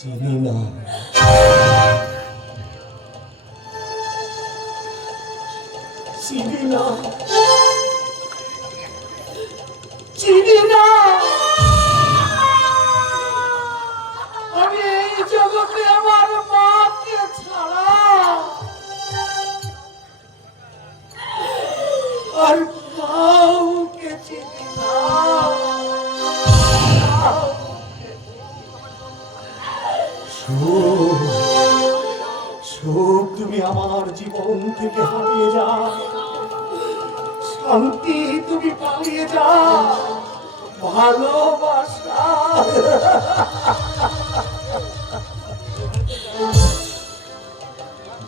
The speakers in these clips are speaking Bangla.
চিনি না, চিনি না, চিনি না। আমি এই জগতে আমার মাকে ছাড়া আর কাউকে চিনি না। সুখ তুমি আমার জীবন থেকে হারিয়ে যাও, শান্তি তুমি পালিয়ে যাও, ভালোবাসা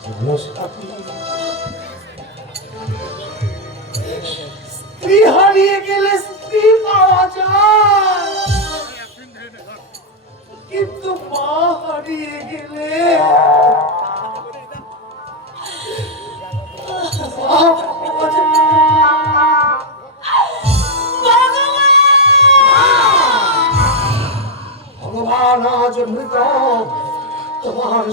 জনসাথী স্ত্রী হারিয়ে গেলে স্ত্রী পাওয়া যায়, কিন্তু মা হারিয়ে গেলে ভগবান আজ মৃত। তোমার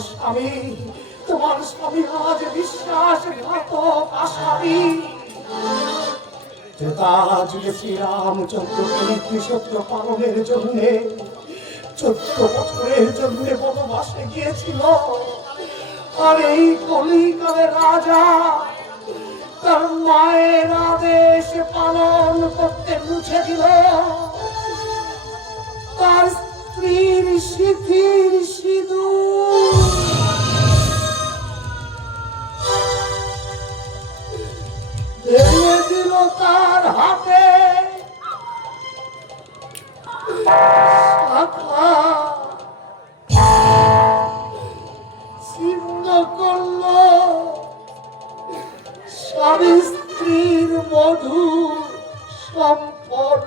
স্বামী আজ বিশ্বাসঘাতক আসামি। ত্রেতা যুগে শ্রীরামচন্দ্রকে কৃষত্র পালনের জন্য 14 বছরের জন্য বনবাসে গিয়েছিল, আর এই কলিকালে রাজা তার মায়ের আদেশ পালন করতে মুছে দিল। তার স্ত্রীর সিঁথির সিঁদুর ধরিয়ে দিল তার হাতে। ছিন্ন করল স্বামী স্ত্রীর মধুর সম্পর্ক।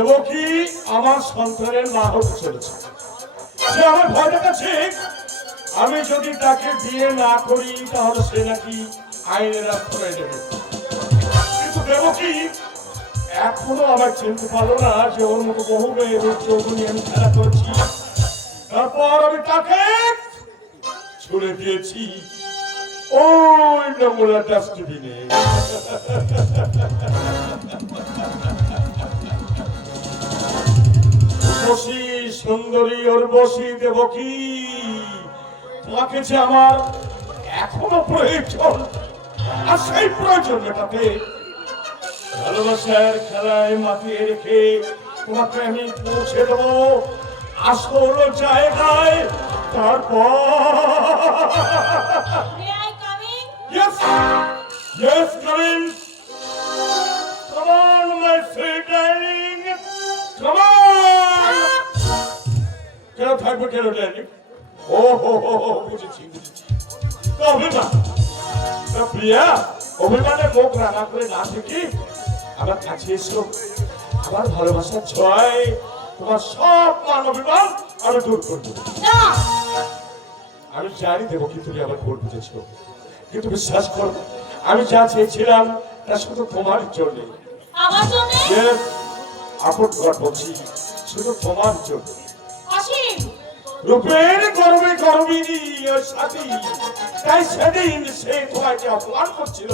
দেবকী আমার সন্তানের মা হতে চলেছে। সে আমার ভয় দেখাচ্ছে আমি যদি তাকে বিয়ে না করি তাহলে সে নাকি আইনের আশ্রয় দেবে। কিন্তু দেবকী এখনো আমার চিনতে পারলো না যে ওর মতো বহু মেয়ের চৌধুরী আমি খেলা করেছি। তারপর আমি তাকে ছুড়ে দিয়েছি ওই নোংরা ডাস্টবিনে। উর্বশী সুন্দরী উর্বশী দেবকী, তোমাকে যে আমার এখনো প্রয়োজন, আর সেই প্রয়োজন মেটাতে ভালোবাসার খেলায় মাতিয়ে রেখে তোমাকে আমি পৌঁছে দেবো আসল জায়গায়। তারপর yes yes come in, come on my sweet darling, come on। কেন থাকবে কেন ডার্লিং? ও হো হো হো, বুঝেছি বুঝেছি। তো অভিমান, তো প্রিয়া, অভিমানে মুখ রাঙা করে না থেকে আমার কাছে এসো। আমার ভালোবাসার ছয় তোমার সব মান অভিমান আমি দূর করবো। আমি জানি দেবো কি তুমি আমার ভুল বুঝেছো, কিন্তু বিশ্বাস করো আমি যা চেয়েছিলাম তা শুধু তোমার জন্য। আমার জন্য? আপন ঘর বলছি, শুধু তোমার জন্য। অসীম রূপের গর্বে গর্বিনী ওই সাথী, তাই সেদিন সে তোমাকে অপমান করছিল।